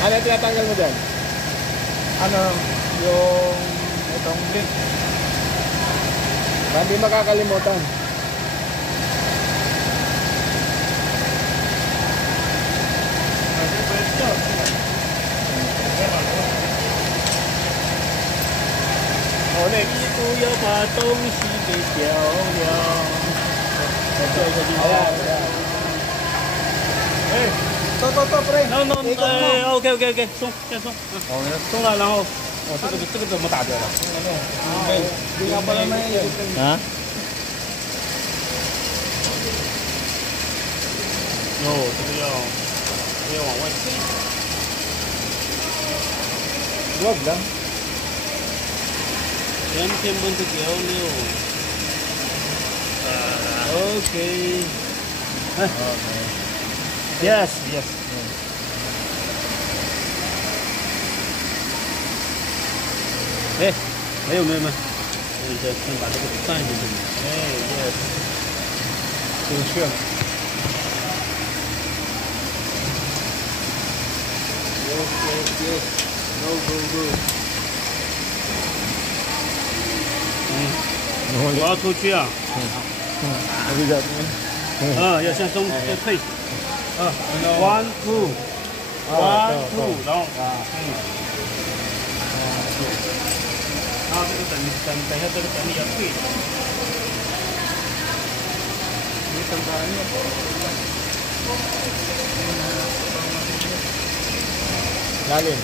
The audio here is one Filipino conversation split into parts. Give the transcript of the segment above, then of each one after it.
Ano yung tinatanggal mo dyan? Ano, yung itong link. Hindi makakalimutan. Next. Kuya Patong sige Xiaoyang. Ayan. To, pre. No, OK， 松，先松，松了，然后，这个怎么打掉了？ Hindi nga pala may yun. 啊？哦，这个要往外伸。 Huwag lang. Yan timbang tu kau ni. Okay. Yes. Eh, 没有。先把这个放进去。yes。挺炫。Yes. Go. 我要出去啊。要先松，要退。1 2，然后然后这个等一下，这个等你要退。Lalim.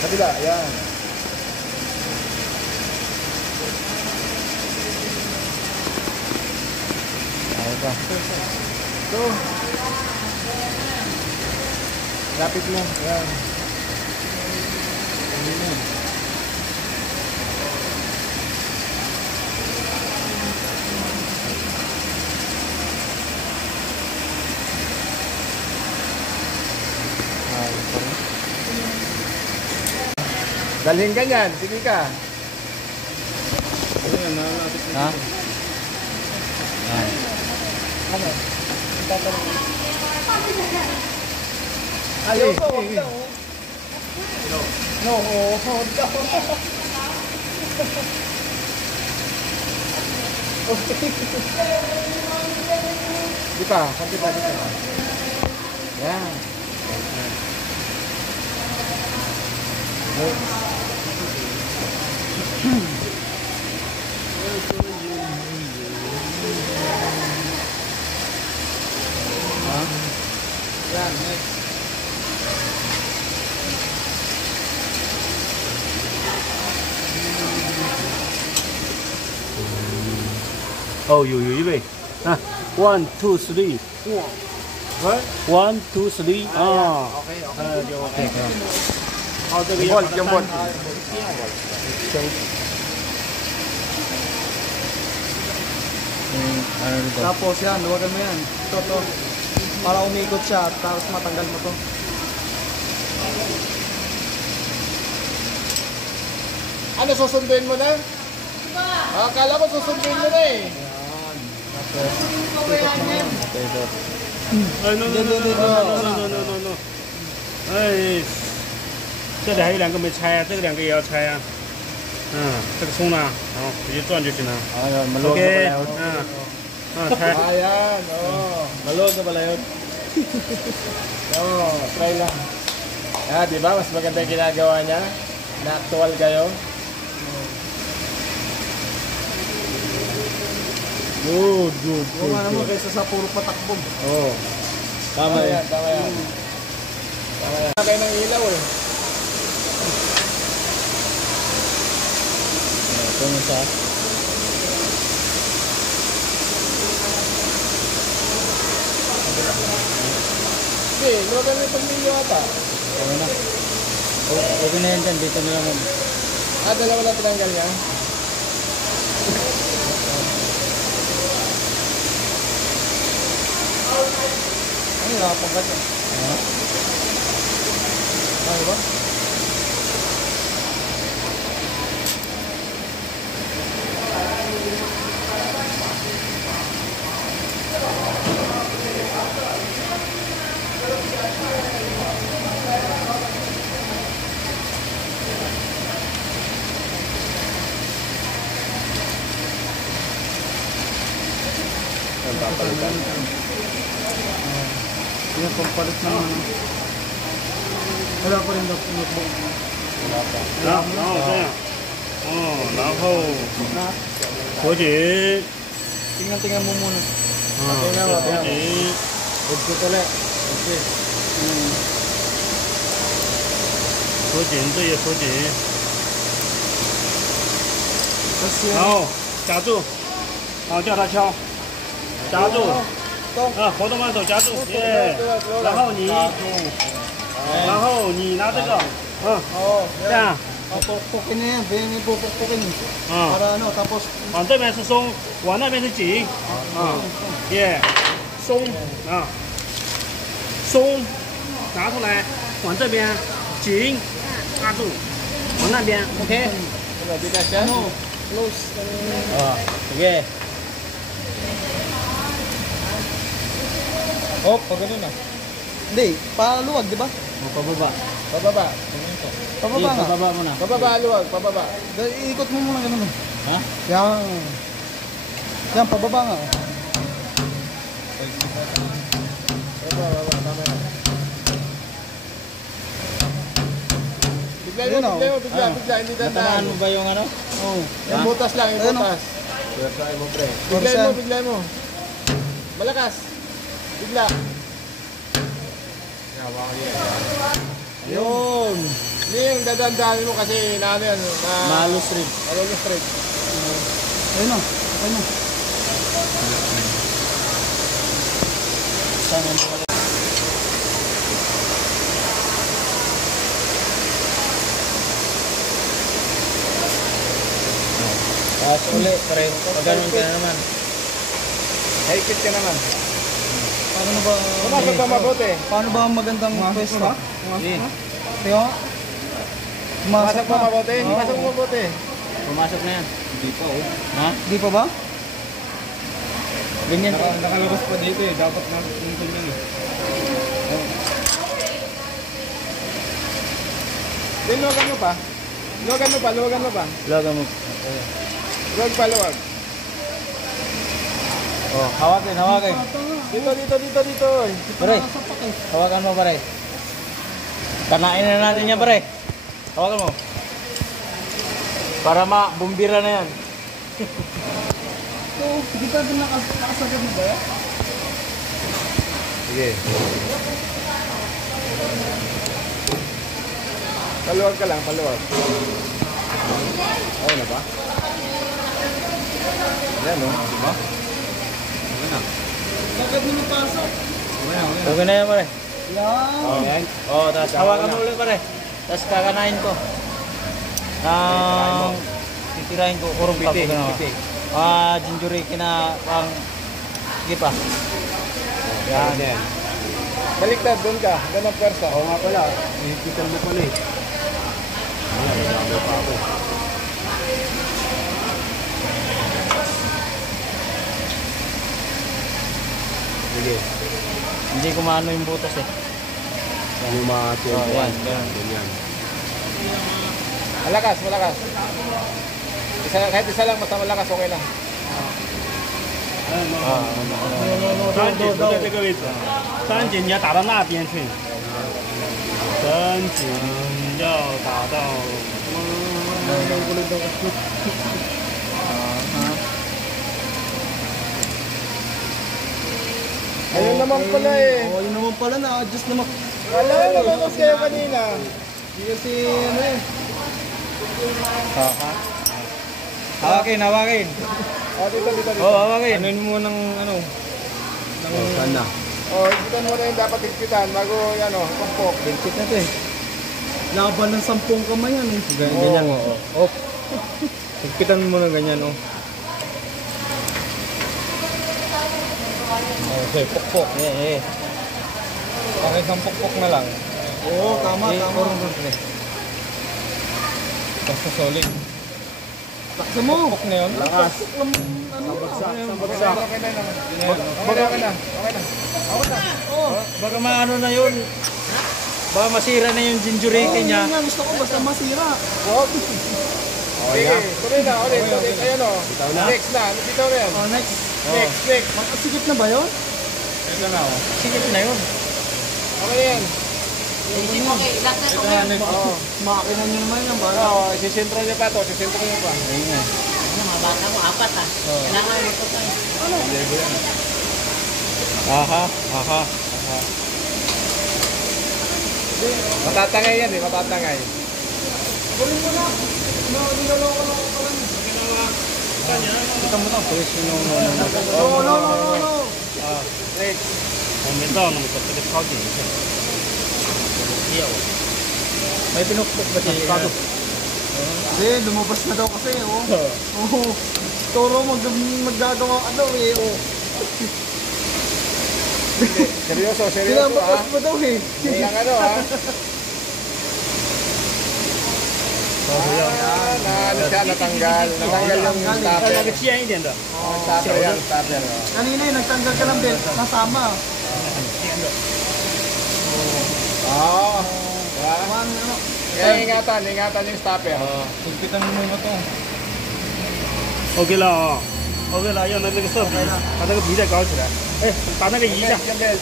Kabila, yan. Ayaw pa. Ito. Lapit mo, yan. Dalhin ka niyan, sige ka. Ha? Ano? Ayaw ko, huwag daw. No, huwag daw. Di pa, konti pa. Yan. Yan, next.哦，有一位啊，1 2 3， 1 2 3啊，就 OK。好，这个要Jambon. Tapos yan, luwagan mo yan. Ito. Para umikot siya, tapos matanggal mo to. Ano, susunduin mo na? Akala ko susunduin mo na eh. No。哎，这里还有2个没拆啊，这个2个也要拆啊。这个松了，然后直接转就行了。OK，拆。Ayan, Maluwag na pala yun. Try lang. Di ba? Mas maganda yung ginagawa niya. Na-actual kayo. Good. Kung ano mo kaysa sa puro patakbo. Oo. Tama yan. Kayo ng ilaw eh. Ito na sa. Hindi, luwagan mo yung pagmilyo ata. Okay na. Okay na yan dyan. Dito na lang. Dalawa lang tinanggal niya. Ano yung pangkat yan? Ano ba? papalitan. Yan, pampalit na. Wala pa rin notebook. 然后这样，哦，然后锁紧， Tingnan-tingnan mo muna. 锁紧， Udkot ulit. Okay. 锁紧，这也锁紧， Tapos yun. 然后夹住，好叫他敲，夹住，活动慢走夹住，耶，然后你拿这个，Oo. 这样， Pupukpukin na yan. Yan yung pupukpukin. 嗯， Para ano, tapos 往这边是松，往那边是紧，耶，松啊，松，拿出来，往这边紧，抓住，往那边，OK。 Bigas yan? close. Sige. Oh, pag ganun na. Hindi, paluwag, di ba? Pababa. Pababa. Pababa nga. Pababa mo na. Pababa, luwag. Pababa. Iikot mo muna ganun. Ha? Yan. Yan, pababa nga. Pababa. Tama yan. Bigla Ayun, mo, oh. bigla. Hindi dandahan. Natamaan mo ba yung ano? Oo. Yung butas lang, yung Ayun, oh. butas. Orsan. Bigla mo. Malakas. Bigla. Yun. Hindi yung dadandahan mo kasi na ano yan. Malos rin. Malolo straight. Ayun na. Ayun na. Saan ano? Tapos uli, pareho. Pag ganun ka na naman. Haikit ka naman. Paano ba? Pumasok ba mabuti? Paano ba ang magandang pwesto? Hindi. Tiyo? Pumasok ba mabuti? Pumasok mo mabuti. Pumasok na yan. Hindi pa oh. Ha? Di pa ba? Ganyan pa. Nakalabas pa dito eh. Dapat nandun yan eh. Luwagan mo pa. Luwagan mo pa. Laga mo. Luwag pa, luwag. Oh, hawakin. Dito. Pare, hawakan mo pare. Kanain na natin yan pare. Hawakan mo. Para mabumbira na yan. Oo, hindi pa din nakasagad mo ba yan? Sige. Paluwag ka lang, paluwag. Ayun na ba? Ayan o, di ba? Sagad mo napasok. Okay na yan pare. Yan. Ayan. Oh, tapos hawakan mo ulit pare. Tapos kakanain ko. Titirahin ko. Kurong pa ko ganawa. Ginjury kina pang. Sige pa. Yan. Baliktad, doon ka. Doon ang pwersa. Oo nga pala. Ihipitan mo pala eh. Ayan, pa ako. Sige. Hindi ko maano yung butas eh. Yung mga Oh, yan. Ganyan. Malakas. Kahit isa lang, basta malakas, okay lang. 三井不在这个位置，三井你要打到那边去，三井要打到， Ayun naman pala eh. Oo, yun naman pala na-adjust naman. Wala na naman kayo kanina. Hindi kasi ano eh. Hawakin. Oh, dito. Oh, hawakin. Ano mo ng ano? Saan na? Oh, higpitan mo na yung dapat higpitan bago yan o, pukpok. Higpit na to eh. Laban ng 10 kamay yan eh. Ganyan mo. Oh. Higpitan mo na ganyan oh. Okay, pukpok. Eh. Okay, isang pukpok na lang. Oo, tama. Basta solid. Taksa mo. Pukpok na yun. Lakas. Bagsak. Okay na. Oh, baka maano na yun. Baka masira na yung ginjuriki niya. Nga, gusto ko basta masira. Sige, tuloy na. Ulit. Ayan o. Next na. Bitaw na yan. Oh, next. Next, next. Makasigit na ba yun? Ito na oh. Sigit na yun. Okay yan. Oo. Makina nyo naman yan, bala. Oo, sisentro niya pa to. Sisentro niya pa. Aha, aha, aha. Matatangay yan eh, matatangay. Kita mo na. No, no, no, no. Next. 我没到那么多，这个超紧一下。要 May pinukpok ba si... Hindi, lumabas na daw kasi, oh. Oo. Toro, maggagawa ka daw, eh, oh. Seryoso, seryoso Pinabakas ah. mo daw, eh. Walang ano ah. Ano siya, natanggal. Natanggal yung 那 stopper. 个尖一点的， Stopper yan, stopper. Kanina, nagtanggal ka ng belt, nasama. 很尖的。 Oo. Diba? Ano? Kaya ingatan, ingatan yung stopper. Higpitan mo muna to. OK 了啊，OK 了，要那个射皮，把那个皮再搞起来。哎，把那个移一下，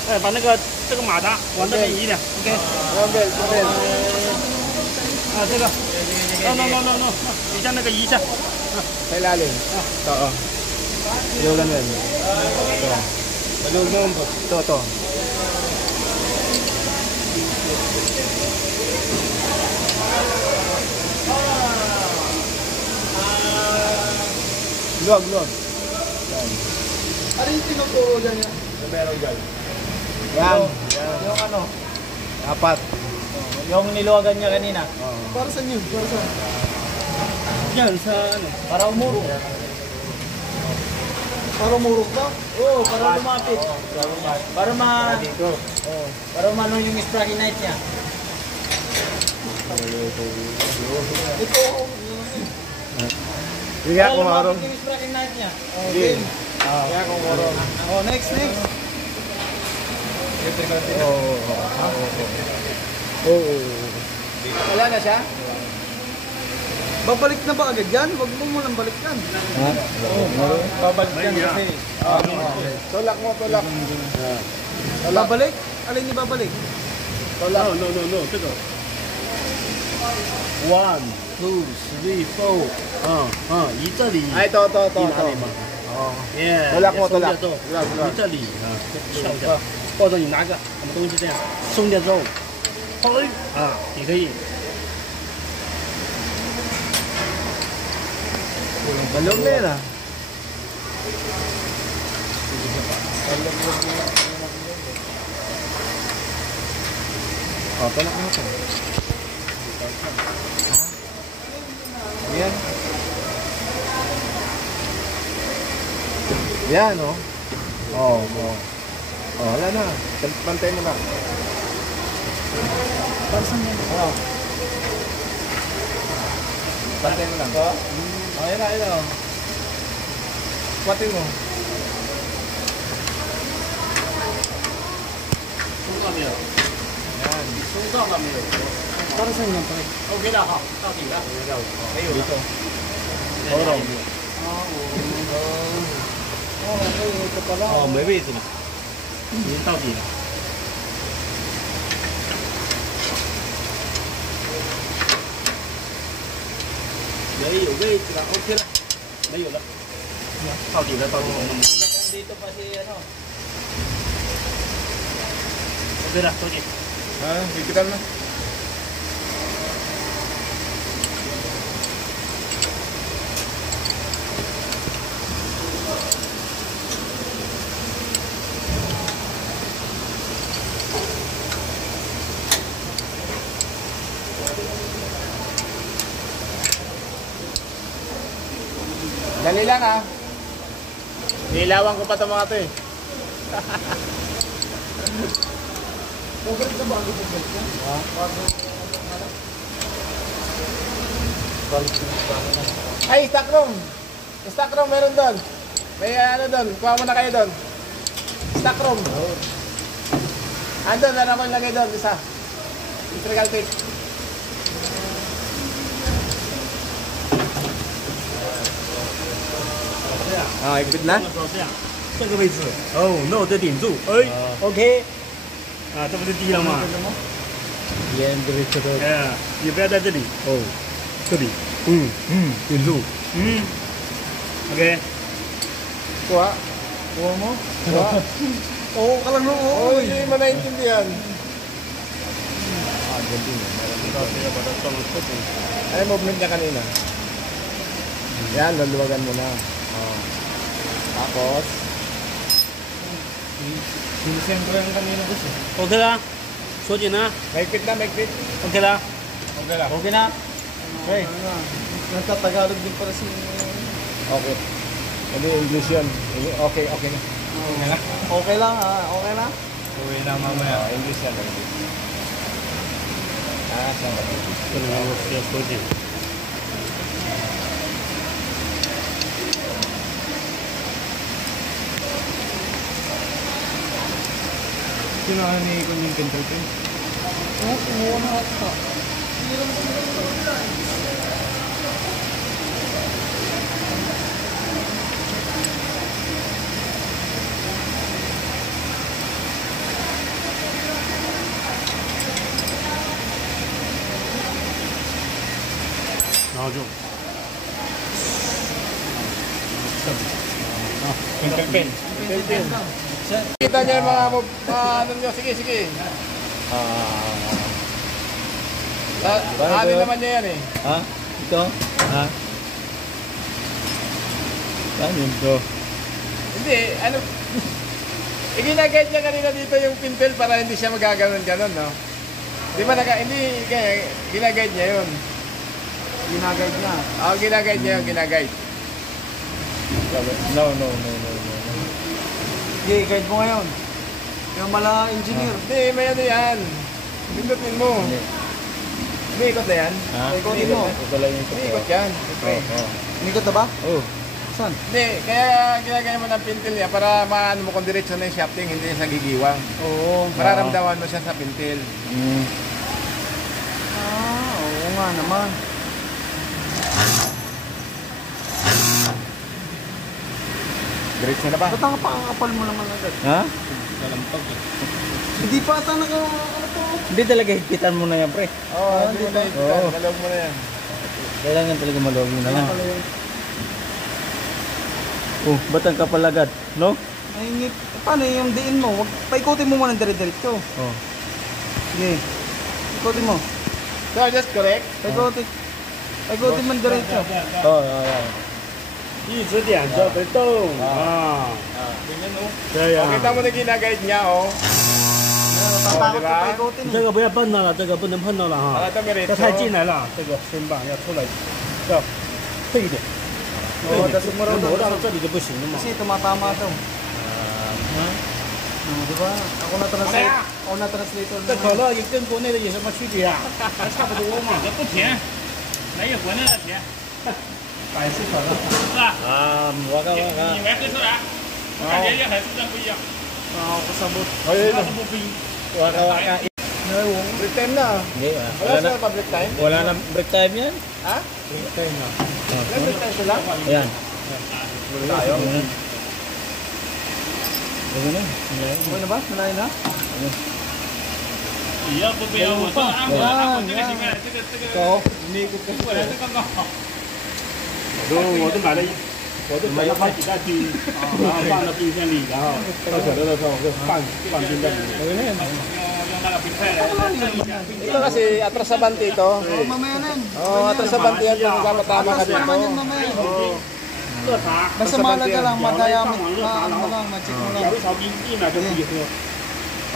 哎，把那个这个马达往那边移一点。OK。 Yung belt, yung belt. 啊，这个，no，移一下那个移一下。 Sa ilalim. Ito, oh. Ilugan yan. Ito. Ilugan mo. Ito, ito. Luwag, luwag. Ano yung tinuturo dyan yan? Meron dyan. Yan. Yung ano? Apat. Yung niluwagan niya kanina. Para saan yun? Para saan? Yan sa ano? Para umuro. Para umurog ka? Oo, para lumapit. Para para umano yung sprocket night niya. Ito, Hindi nga Para kung lumapit marong. yung sprocket night niya. Hindi. Kaya kung marong. Oh, next, next. Oo. Wala na siya? Babalik na ba agad yan? Huwag mo munang balikan. Ha? Babalik yan kasi. Tulak mo, tulak. Babalik? Alin ni babalik? Tulak. No，这个。1 2 3 4，移这里， Ay, ito, ito, ito. 移哪里嘛？ Oo. 耶， tulak mo, 松 tulak. 掉之后， Tulak, 移 tulak. 这里啊，翘一下，或者你拿个什么东西这样松掉之后，嘿啊，也可以。 Balong na yan ah. Oh, tulak mo ito. Yan. Yan, oh. Oh, oh. Oh, wala na. Pantay mo lang. Para saan yan? Oh. Pantay mo lang. Oh, yan na, yan na. Patin mo. 松到没有？ Yan. 松到了没有 Para saan yan, pre? ？OK 了哈，到底了。没有dito. 头懂。Ito pala. 哦，没位置了，已经到底了。没有位置了，OK 了，没有了，到底了，到底了。 Dito pa si ano. OK 了，收紧。 Ha? Higitan na. Dali lang ah. Nilawan ko pa ito mga ito eh. Ay, stock room! Stock room meron doon. May ano doon, kuha mo na kayo doon. Stock room. Andun, meron ko ilagay doon, isa. Electrical tape. Ah, ikpit na? 这样，这个位置，哦，no，这顶住，哎，OK，啊，这不是低了吗？ Yan, diretso to. 哎，你不要在这里，哦，这里，顶住，OK， Kuha. Kuha mo? Kuha. Oo ka lang no. Oh, hindi mo naintindihan. 到时要把它装这里， Ay, movement niya kanina. Yan, luluwagan mo na. Oh. Tapos, Sinisempre ang kanina boss eh. ，OK 啦，锁紧啦 maikpit na, maikpit. ，OK 啦 Okay lang. ，OK 啦， Okay. Nagtatagalog din pala si... Okay. Hindi, English yun. Okay, okay na. Okay lang ah, okay na? Uwi na mamaya. English yan, English. Ah, siya ba? 这里要锁紧， Sino ni Kunyong Kental Pin? Oo, kumuha na ata.然后就 Kita niya yung mga, ano nyo. Sige, sige. Ano naman niya yan eh. Ha? Ito? Ha? Saan yun to? Hindi, ano. Ginagayad niya kanina dito yung pintel para hindi siya magaganon-ganon, no? Di ba hindi, ginagayad niya yun. Ginagayad niya. Oo, ginagayad niya yung ginagayad. No. Okay, guide mo ngayon. Yung mala engineer. Hindi, may ano yan. Pindutin mo. May ikot na yan. Ha? Ikotin mo. Ito lang yung May ikot yan. Siyempre. Nikot na ba? Oh. Saan? Hindi, kaya ginagaya mo ng pintel niya para maano mo kung diretso na yung shafting, hindi siya gigiwang. Oo. Mararamdaman mo siya sa pintel. Ah, oo nga naman. Diretso na ba? Ba't ang kapal mo naman agad? Ha? Hindi pa ata naka... Ano to? Hindi talaga higpitan mo na yan, pre. Oo, hindi mo na yun. Oo. Galawag mo na yan. Kailangan talaga maluwag mo na yan. Oh, ba't ang kapal agad? No? Ay, paano yung diin mo? Wag, paikutin mo muna dire-diretso. Oh. Sige. Ikutin mo. So, just correct. Paikutin. Paikutin mo diretso. Oh. 一直点着别动啊，这样 Kita mo na ginagayad niya, oh. Natatakot diba? ka paikutin eh. 这个不要碰到了，这个不能碰到了哈， Ito, diretso. 这太近来了，这个身板要出来，要退一点，Oo, dasig mo raw挪到daw. 这里就不行了嘛。 Kasi tumatama daw. Di ba? Ako na translate. Ako na translator. 这可乐也跟国内的有什么区别啊？还差不多嘛。这不甜，没有国内的甜。百事可乐是吧？ Waka. 你们喝出来？我感觉也和市政不一样， Ako kasabot. 它是不冰。 Waka. Break time na. Hindi, Wala siya pa break time? Wala na break time yan. Ha? Break time na. Wala break time sila? Ayan. Tayo. Ano na? Okay na ba? Malayo na? 你要不不要，我说按我这个行啊，这个 Ikaw? 过来这刚刚好。我都买了好几袋冰，然后放到冰箱里，然后喝可乐的时候就放冰在里面。用那个冰块来蒸一下。 Ito kasi, atras sa banti ito. Oo, mamaya na yan. Oo, atras sa banti yan kung tama ka Atas dito. naman yan mamaya. 热茶， Basta mahalaga lang, 舀了一 madayamit 上网热 na 茶， ano 然后 lang, ma-check mo 舀 lang. 一勺冰，一买就自己喝。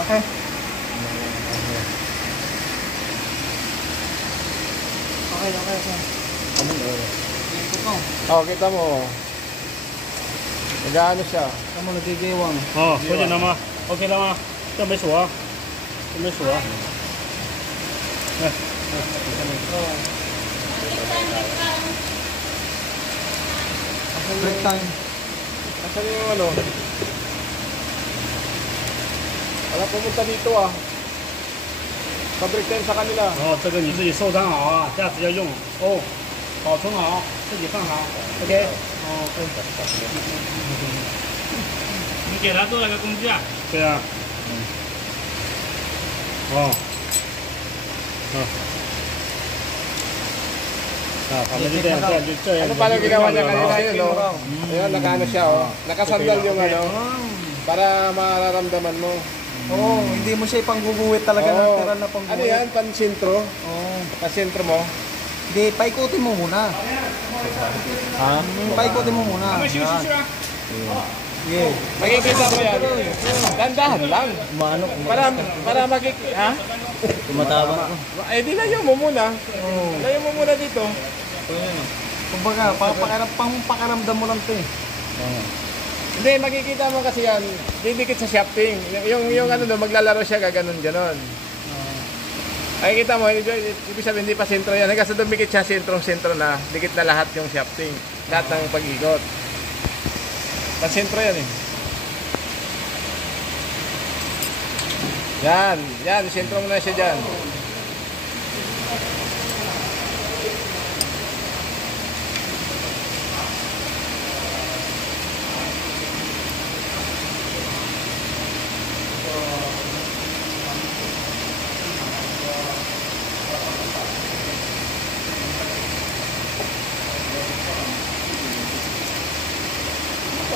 Okay. Okay. Ikot mo. Oh, kita mo. Nag-ano siya. Ikaw mo nagigewang. 哦，锁紧了吗？OK 了吗？这没锁，这没锁。来， Break time. Asan yung ano? Wala pumunta dito ah. Pa-break time sa kanila. 哦，这个你自己收藏好啊，下次要用哦，保存好。自己放好，OK。哦，你给他做了个工具啊？对啊。哦。旁边就这样，这样。 Ano pala ginawa niya kanina yun, no? Ayan, nakaano siya, oh. Nakasandal yung ano, para mararamdaman mo. Oo, hindi mo siya ipangguguhit talaga ng tira na pangguhit. Ano yan? Pansintro? Oo. Pansintro mo? Hindi, paikutin mo muna. Ha? Paikutin mo muna. Yan. Yeah. Makikita mo yan. Dandahan lang. Maano? Para ha? Tumatama ko. Eh, di layo mo muna. Oo. Layo mo muna dito. Kumbaga, pangpakaramdam mo lang ito eh. Hindi, makikita mo kasi yan. Didikit sa shafting. Yung ano doon, maglalaro siya gaganon. Makikita mo, ibig sabihin, hindi pa sentro yan. Hanggang sa dumikit siya, sentro na. Dikit na lahat yung shafting. Lahat ng pag-ikot. Sentro yan eh. Yan, sentro mo na siya dyan.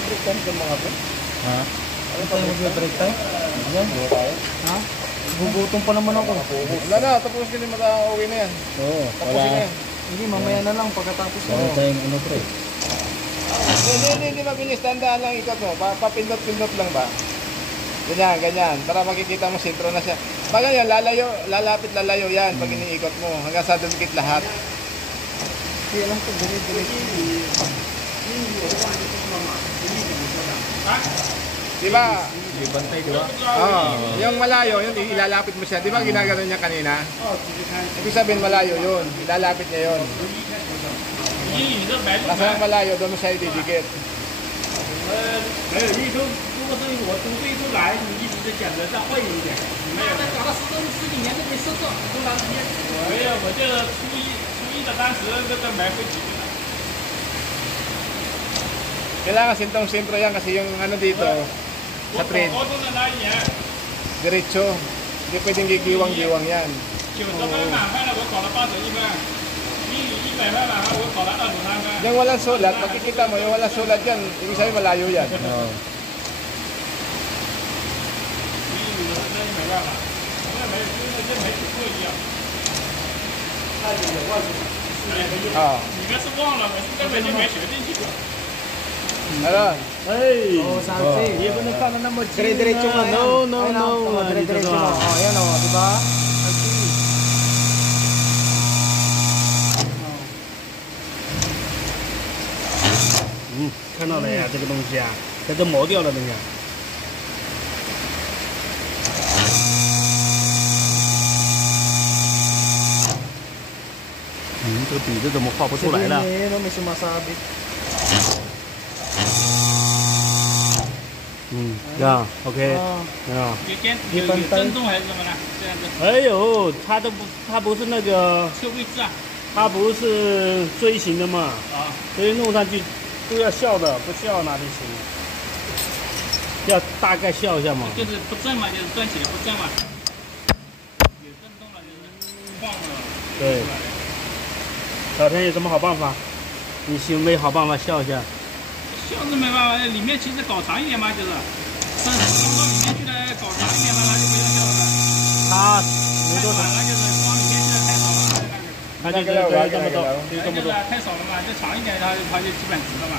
Break time mga bro. Ha? Ano tayo mag-break time? Yan. Ha? Gugutom pa naman ako. Wala na, tapos ka na uwi na yan. Oo, Tapusin na yan. Hindi, mamaya na lang pagkatapos. Wala tayong ano pre. Hindi mabilis. Tandaan lang ikot mo. Papindot-pindot lang ba? Ganyan. Para makikita mo sentro na siya. Pag yan, lalayo yan pag iniikot mo. Hanggang sa dumikit lahat. Hindi, alam ko, diretso. Diba? Hindi bantay, di ba? Yung malayo, yun ilalapit mo siya. Diba ginagano niya kanina? Ibig sabihin malayo yun. Ilalapit niya yun. Nasa malayo, doon mo siya ididikit. 没有一周，如果是我读这一周来，你一直在讲的再会一点。妈的，搞了十几年都没收过，多长时间？没有，我就是初一的当时这买回几个。 Kailangan sentro yan kasi yung ano dito sa thread. Diretso. Hindi pwedeng gigiwang-giwang yan. Yung walang sulat, makikita mo yung walang sulat yan, ibig sabihin malayo yan. Ano? Ay! Oo, salsi. Hindi ko nagkala na mag- Dire-diretso ka. No. Dire-diretso mo. Oh, yan o, di ba? Salsi. 看到了呀，这个东西啊，它都磨掉了，那个。这个笔子怎么画不出来了？ May sumasabit. 这样 OK，有震动还是什么呢？这样子。哎呦，它不是那个车位置啊，它不是锥形的嘛，所以弄上去都要笑的，不笑哪里行？要大概笑一下嘛。就是不正嘛，就是转起来不正嘛。有震动了就是晃了。对。小天有什么好办法？你有没有好办法笑一下？笑是没办法，里面其实搞长一点嘛，就是放到里面去了，搞长一点嘛，那就不要笑了。它没多少，那就是往里面去的太少了，它就是这么多，就这么多。太少了嘛，就长一点，它就基本直了嘛，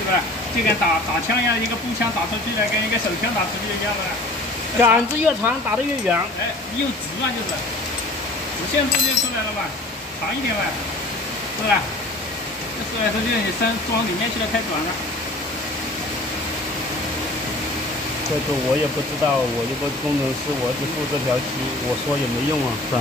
对吧？就跟打枪一样，一个步枪打出去了，跟一个手枪打出去一样的。杆子越长，打得越远。哎，又直嘛，就是直线度就出来了嘛，长一点嘛，是吧？这说来说去，你装里面去了太短了。这个我也不知道，我一个工程师，我只负这条漆，我说也没用啊，是吧？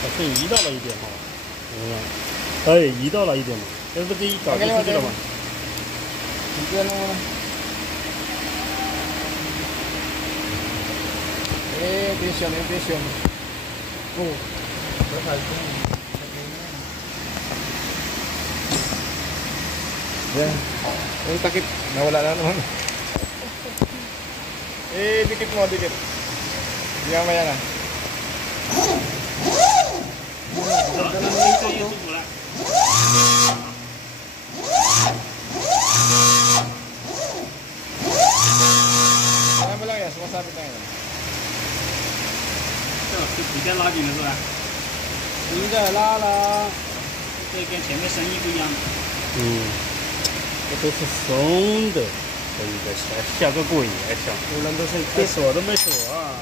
好像移到了一点哈，哎，移到了一点嘛，这不是一搞就出去了吗？ Yan mo muna. Tension, tension. Oh. Yan. Yung takip, nawala na naman. Dikit mo, dikit. Hindi mamaya na. Kaya mo lang yan, sumasabit na yan. 这是底下拉紧了是吧？应该拉了。这跟前面声音不一样。这都是松的，这应该下个过瘾还行。有人都是这锁都没锁啊。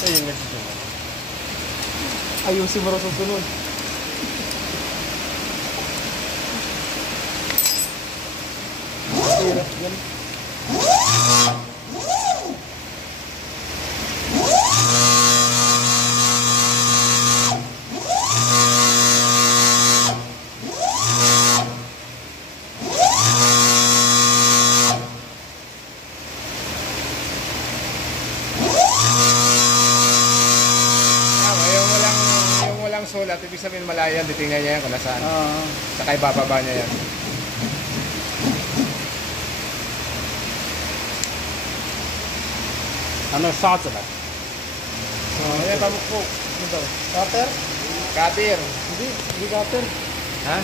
这应该是什么？ ayusin mo rin susunod. Sulat, ibig sabihin malayan, titingnan niya yan kung nasaan. Saka ibababa niya yan. Ano sa atin? Ayan, pamukpok. Ano daw? Cutter? Cutter. Hindi cutter. Ha?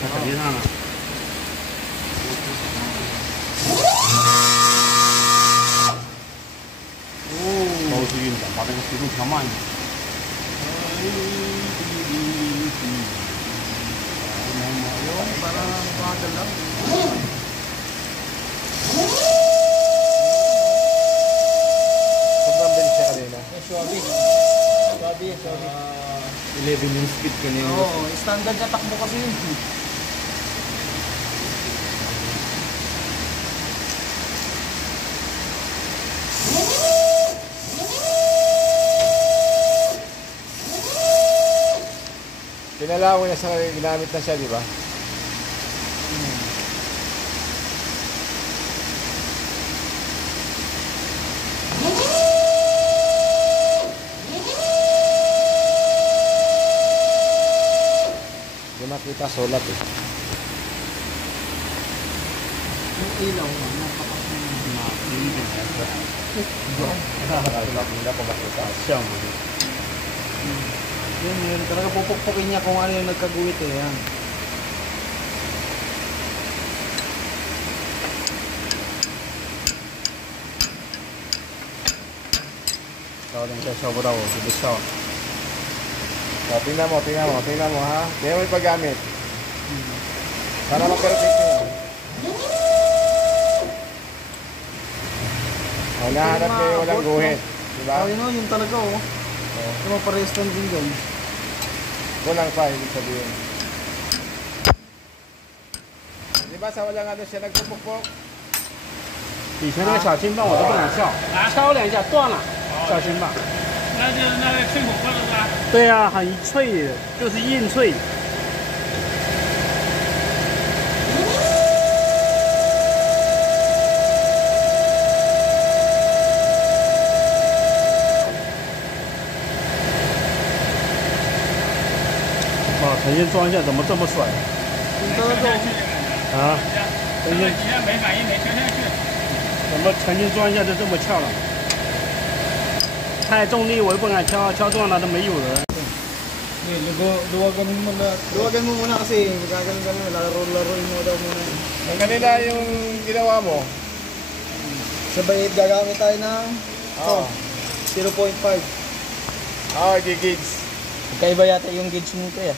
Nasa gitna na.高速运转，把这个速度调慢一点。Para bagal lang. Sobrang bilis siya kanina. Swabe. Swabe, swabe. 11 yung speed kanina. Oo, standard na takbo kasi yun. Pinalaw niya sa ginamit na siya, di ba? Hindi makita sulat eh. Yung ilaw na, napakasya. Hindi ko makita. 项目的。 Yun, talaga pupukpukin niya kung ano yung nagkaguhit eh. Yan. Show不到我就不笑了。 O, tingnan mo ha. Tingnan mo yung paggamit. Para ma-perfect mo. O, nahanap kayo walang guhit. Diba? Oh, yun o, yun talaga oh. Yung mga parehas lang din dyan. Walang pa, ibig sabihin. Diba sa walang ano siya nagpupukpok? 以前那个小金棒我都不敢敲，敲两下断了，小金棒。那就是那个脆火锅的是吧？对呀、很脆，就是硬脆。哇，陈先装一下怎么这么甩 Yung talaga oh. 啊？陈先几下没反应，没推上去。怎么陈先装一下就这么翘了？太重力我又不敢敲，敲断了都没有人。 Luwagan mo muna. Luwagan mo muna kasi magkaganon-ganon. Laro-laroin mo daw muna. Ang kanila yung ginawa mo. Sabay gagamit tayo ng Oo. 0.5. Gigigs. Magkaiba yata yung gauge mo ito eh.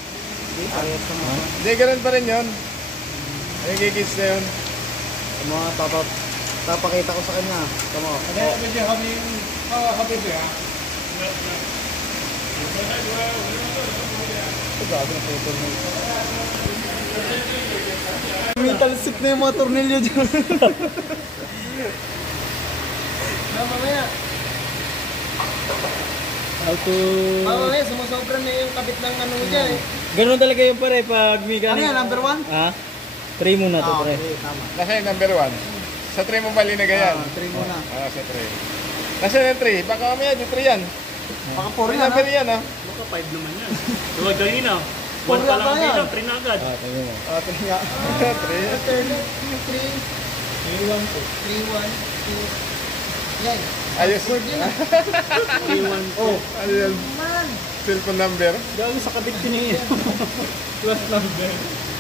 Hindi, ganun pa rin yun. Yung gigigs na yun. Yung mga tapakita ko sa kanya. Tama. 那不就好比好比水啊？ Gago na putol mo. Metal sick na yung mga tornilyo dyan. Mamaya. Mamaya, sumusobra na yung kabit ng ano mo dyan eh. Ganun talaga yung pare pag may Ano ganing. yan, number 1? Ha? Try muna to, pre. Okay, tama. Nasa yung number 1. Sa tray mo mali na ganyan. 3 muna. Sa tray. Nasa yung tray. Baka mamaya yung tray yan. Baka 4 May yan ha. number yan ha. Baka 5 naman yan. Huwag kanina. 1 pa lang yan. bilang, 3 na agad. Ah, tayo mo. 3 nga. Tray. 3, 1, 2. Yan. Ayos. Oh, Ano yan? Cellphone number. Gago sa kabit tiningin.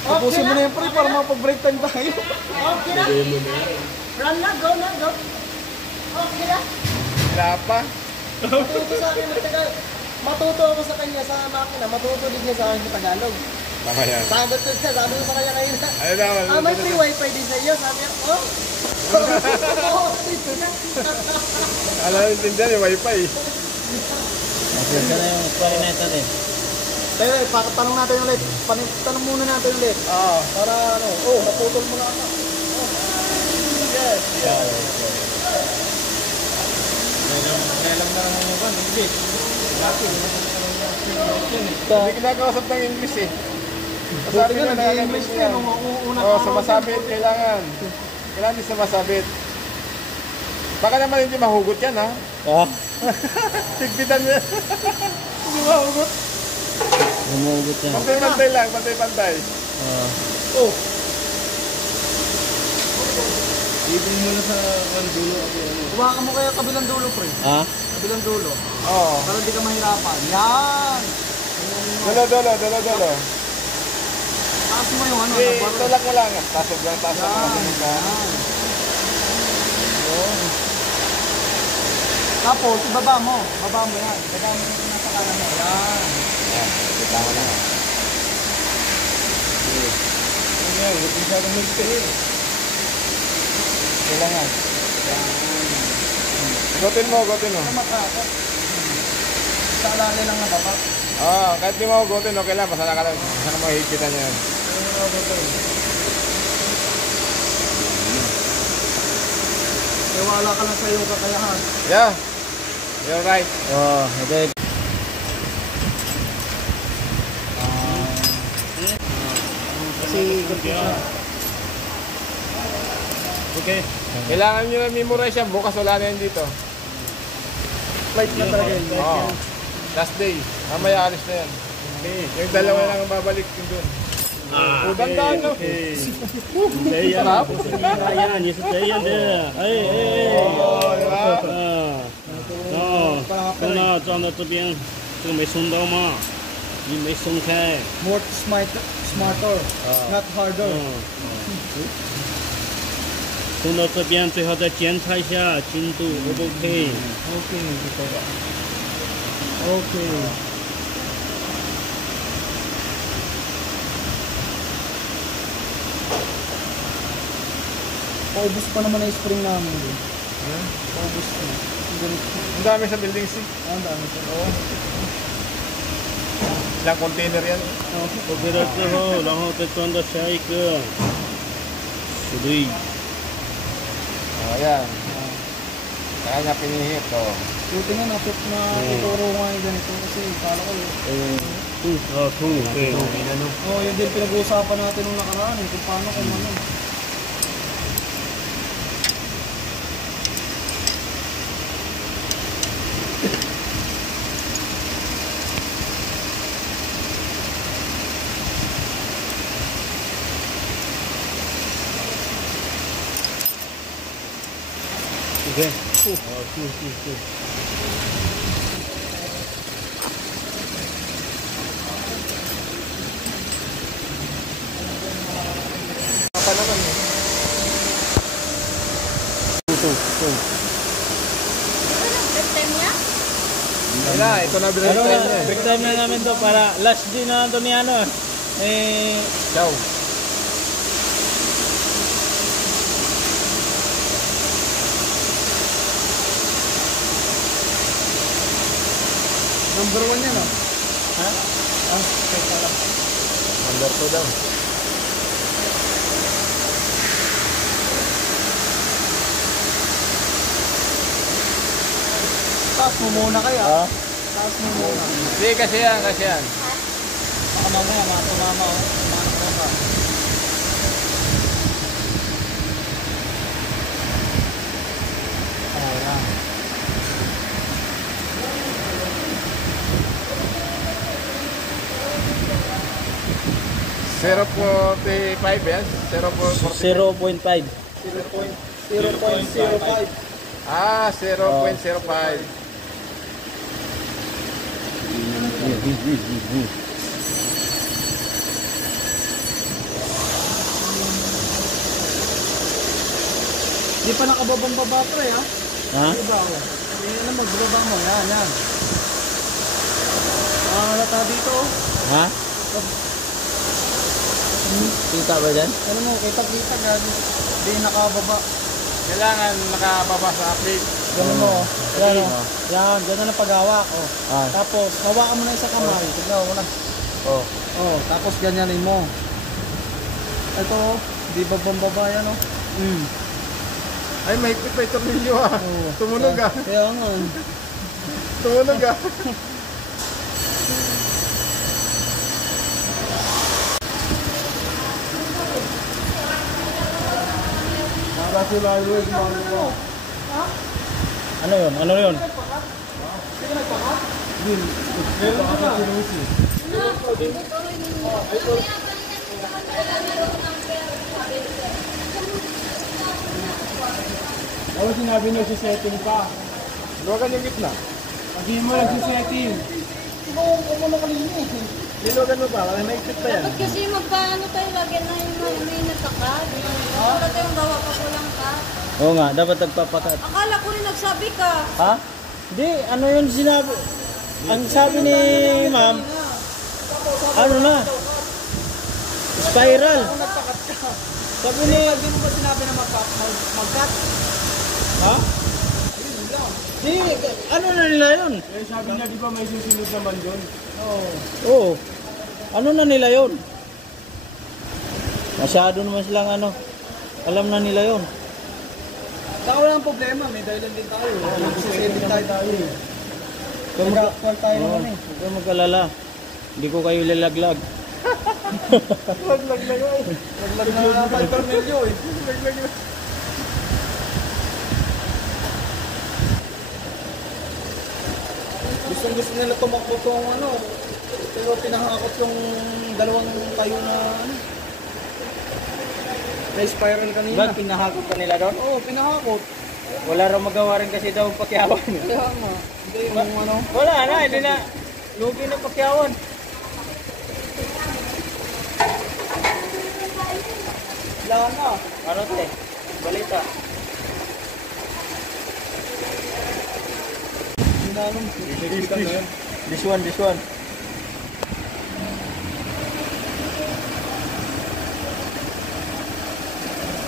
tapusin mo na yung pre para makapag-break time tayo. Okay na? Run na, go na, go. Okay na? Wala pa. Matuto sa akin ng Tagalog. Matuto ako sa kanya sa makina. Matuto din niya sa akin sa Tagalog. Tama yan. Sagot ko siya. Sabi ko sa kanya kanina. Ano naman? May free wifi din sa iyo. Sabi ko, oh. Alam mo tindihan yung wifi. Kasi na yung story na ito din. Tayo, tanong natin ulit. Tanong muna natin ulit. Oo. Para ano, naputol mo na ako. Yes. Alam na naman yung English. Hindi kinakausap ng English eh. Masabi Buti na nga, nag-English yan. yan. Nung unang Oo, araw sumasabit. yan. Kailangan. Kailangan din sumasabit. Baka naman hindi mahugot yan ha. Ah, Tigpitan niya. Hindi mahugot. humugot yan. Pantay-pantay lang. Pantay-pantay. Ah. Oh, Ibig mo na sa dulo ako. huwakan mo kaya kabilang dulo, pre. Ha? Kabilang dulo. Oo. Para hindi ka mahirapan. Yan! Dolo. Taas mo yung ano. Eh, nabaro. tulak mo lang. Tasog lang. Tasog Yan. lang. Yan. Tapos, ibaba mo. Baba mo yan. Baba mo yung nasa kanan mo. Yan. Yan. Kita mo lang. Yan, huwag masyadong higpit. Kailangan. Gotin mo. Ano matakot? Sa alala lang na baba. Kahit di mo gotin, okay lang. Basta naka mahigpitan yan. Wala ka lang sa iyong kakayahan. Yeah. You're right. Oh, okay. Kasi, Okay. Kailangan nyo na memorize yan. Bukas wala na yan dito. flight na talaga yun. Oo. Last day. Mamaya alis na yan. Okay. Yung dalawa lang ang babalik yung doon. Dandaan no? Okay. 这样，这样，你是这样的，哎哎Oo, di ba?哎，动了，撞到这边，这个没松到嘛，你没松开， More smarter, not harder. 松到这边最好再检查一下精度 O 不 OK？ Okay, dito ba? Okay. Paubos pa naman ang spring namin. Paubos na. Ang ganito. Ang dami sa building C. Ang dami pa. Ilang container yan. ，OK 了之后，然后再装到下一个，是对， Ayan. Kaya niya pinihit. Oh. Buti nga napit na ituro nga yung ganito kasi kala ko对， oh, yun din pinag-uusapan natin nung nakaraan kung paano kung ano. OK， Apa naman eh. Break time niya? Wala, ito na break Ano time na, niya. break time na namin to para last day na to ni ano. Eh, Ciao. Number 1 yan ah. Ha? Number 2 daw. Taas mo muna kaya. Ha? Taas mo muna. Hindi, kasi yan, kasi yan. Baka mamaya mga tumama o. Tumama ka. Ayan. 0.45 yan? 0.45. 0.5. 0.05. Ah, 0.05. Di pa nakababang baba pre ha? Ha? Diba o? Hindi na magbaba mo. Yan, yan. Halata dito o. Ha? Kita ba dyan? Ano mo, kita-kita gani. Hindi nakababa. Kailangan nakababa sa update. Ganun mo. Yan o. Yan, ganun ang paghawak o. Ah. Tapos, hawakan mo na yung sa kamay. Tignan mo na. Oh. Oh, tapos ganyanin mo. Ito, di ba bambaba yan o? Ay, mahigpit pa ito ninyo ah. Oo. Tumunog ah. Kaya nga. Tumunog ah. Ano yun? Ano yun? Ano sinabi niyo sa setting pa? Luwagan yung gitna. Hindi mo lang sa setting. Luwagan mo pa, wala mahigpit pa yan. Dapat kasi magpaano tayo lagi na yung may nasakad. Wala tayong gawa pa kulang ka. Oo nga, dapat nagpapakat. Akala ko rin nagsabi ka. Ha? Hindi, ano yun sinabi? Ang sabi ni ma'am, ano na? Spiral. Sabi ni, Hindi mo ba sinabi na mag-cut? ha? Di, ano na nila yun? Eh sabi niya di ba may susunod naman doon? Oo. Ano na nila yun? Masyado naman silang ano. Alam na nila yun. Saka wala ang problema, may dahilan din tayo. Mag-setting tayo. Contractual tayo Oo, naman eh. huwag kang mag-alala. Hindi ko kayo lalaglag. Laglag na yun. Naglag na 5 tornilyo eh. Laglag na. Gusto nila tumakbo tong ano. Pero pinahakot yung dalawang tayo na ano. Na-spiral kanina. Ba't pinahakot ka nila doon? Oo, pinahakot. Wala raw magawa rin kasi daw pakyawan. Kaya nga. Hindi yung ano. Wala na, hindi na. Lugi na pakyawan. Wala na. Ano te? Balita. Hinanong. This one, this one.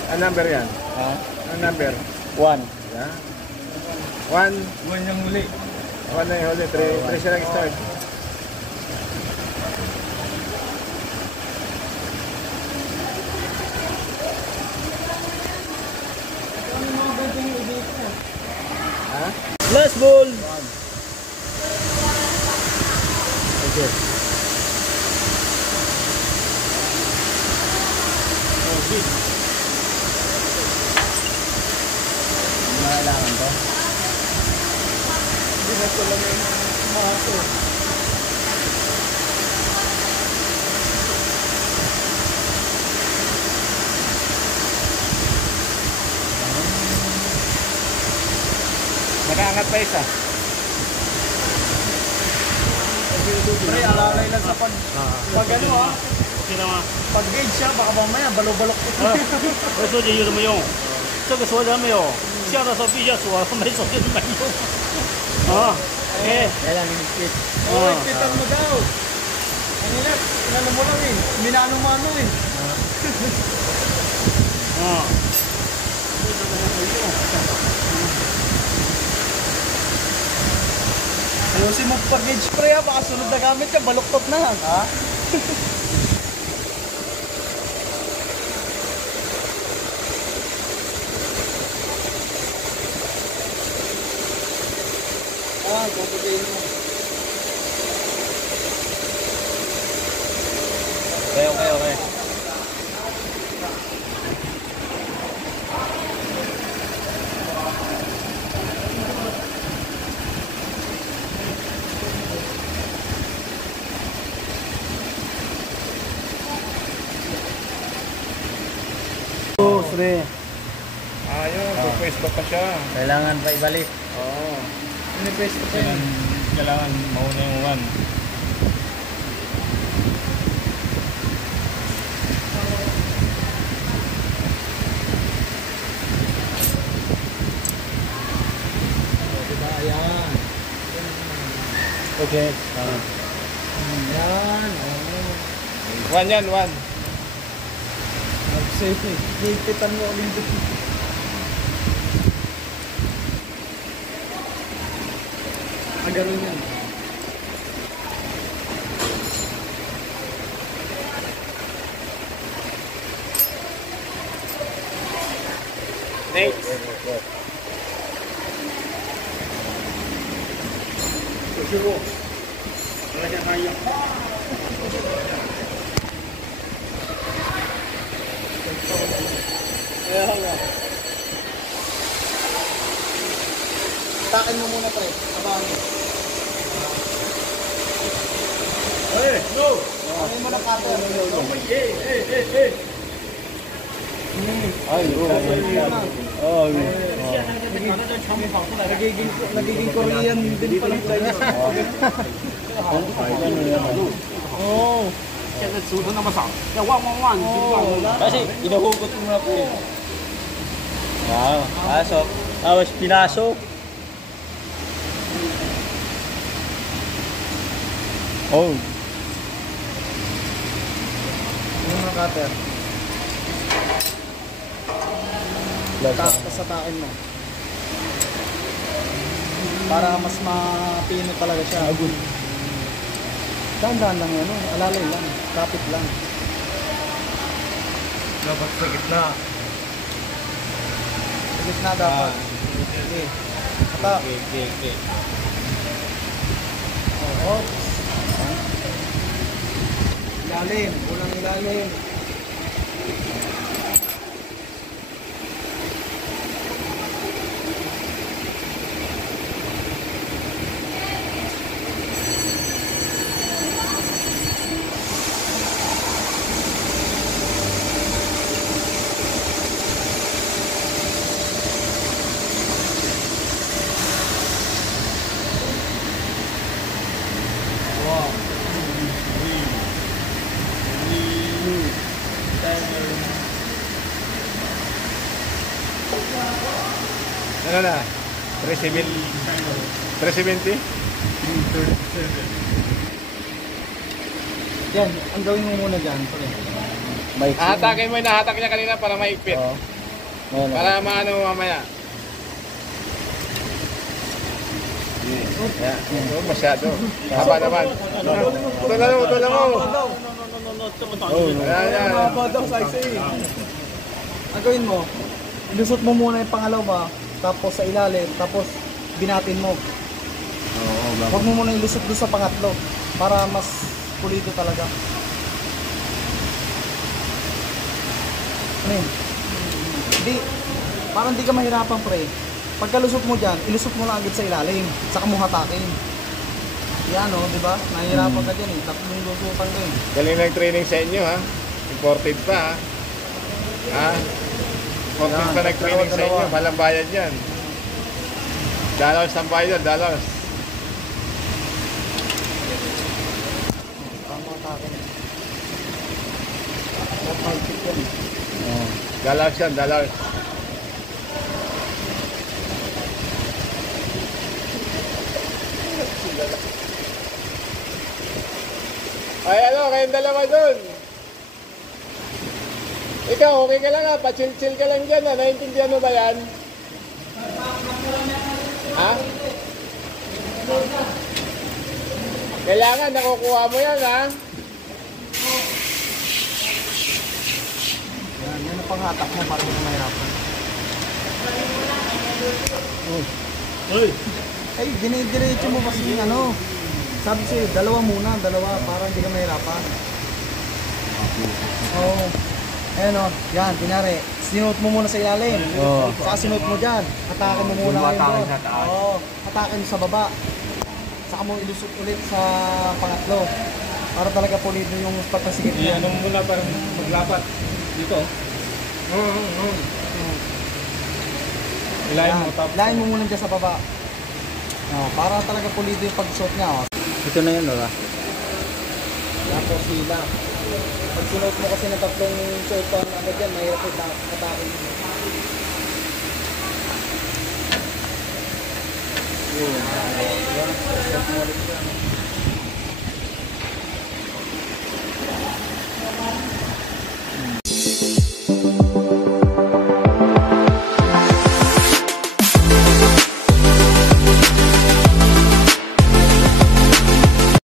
Ang number yan? Ha? Ang number? 1. Yan. 1. Buwan niyang muli. 1 na yung huli. 3 siya nag-start. Ha? Last ball. Okay. Kailangan to. Hindi na ito lang yung maso. Nakaangat pa isa. Pre, alalay lang sa pag ano ha. 知道吗？ Pag gauge siya, baka mamaya balok-balok. 我手机有什么用？这个锁人没有，下的时候必须要锁，没锁就是没用。啊，OK， Kailangan higpit. Oh, ipitan mo daw. Kanina, inano mo lang eh. Minano-mano eh. 啊， Ayusin mo Pag gauge spray ha, baka sunod na gamit yan, baluktot na. Ha? Kukutin mo. Okay. Oh, sre. Ayun, pupwesto pa siya. Kailangan pa ibalik. Oo. Pinipwesto pa yun. Kailangan mauna yung one. Diba? Ayan. Okay. Ayan. One yan, one. Nag-safe eh. Higpitan mo ulit dito. Ganun yan. Next. Kaya nga. Takin mo muna pre. Abangin. Hey, go! Ano mo na cutter? Nagiging Korean din pala tayo. Oh. 现在石头那么少，要旺旺旺，你知道吗？ Kasi inuhugot mo na po yun. Wow, pasok. Tapos pinasok. Oh. Ano mga cutter? Sa takin mo. Para mas mapino talaga siya. Dahan-dahan lang yun. Alalay lang. Kapit lang. Dapat sa gitna. Sa gitna dapat. Okay. Mata. Okay. Oo. Ilalim. Ulang ilalim. Ano na? 370? 370? Yan. Ang gawin mo muna dyan. Pre. Hatakin mo yung nahatak niya kanina para maigpit. Para maano mamaya. Yeah. Oh, masyado. Haba naman. Tulan mo. Ayan. Mababa daw sa ang gawin mo, ilusot mo muna yung pangalawa, tapos sa ilalim, tapos binatin mo. Huwag mo muna ilusot doon sa pangatlo, para mas pulido talaga. Ano yun? Parang di ka mahirapan pre. Pagkalusot mo dyan, ilusot mo lang agad sa ilalim, saka mo hatakin. Yan o, di ba? Nahihirapan ka dyan eh, tatlong lusutan ka eh. Galing ng training sa inyo ha. Imported pa ha. Ha? Imported pa nag-training sa inyo. Walang bayad yan. $1 ang bayad, $1. Tama hatakin eh. $1 yan, $1. Ay ano, kayong dalawa dun. Ikaw, okay ka lang ha, pa-chill-chill ka lang dyan ha, naiintindihan mo ba yan? Ha? Kailangan nakukuha mo yan, ha? Yan ang panghatak mo para hindi ka mahirapan. Uy. Ay, dinidiretso mo kasi yung ano. Sabi sa'yo, dalawa para hindi ka mahirapan. Oo. Ayan o, yan, kunyari, sinuot mo muna sa ilalim. Oo. Saka sinuot mo dyan. Atakin mo muna ngayon doon. Oo, atakin mo sa baba. Saka mo ilusot ulit sa pangatlo. Para talaga pulido yung pagkasikip niya. Ano mo muna para maglapat dito. Ilayin mo tapos. Ilayin mo muna dyan sa baba. Para talaga pulido yung pagsuot niya. Ito na yun, wala. Tapos hila. Pag sinuot mo kasi ng tatlong suotan agad yan, mahirap ito atakin. Yun. Diba? Suot mo ulit yan.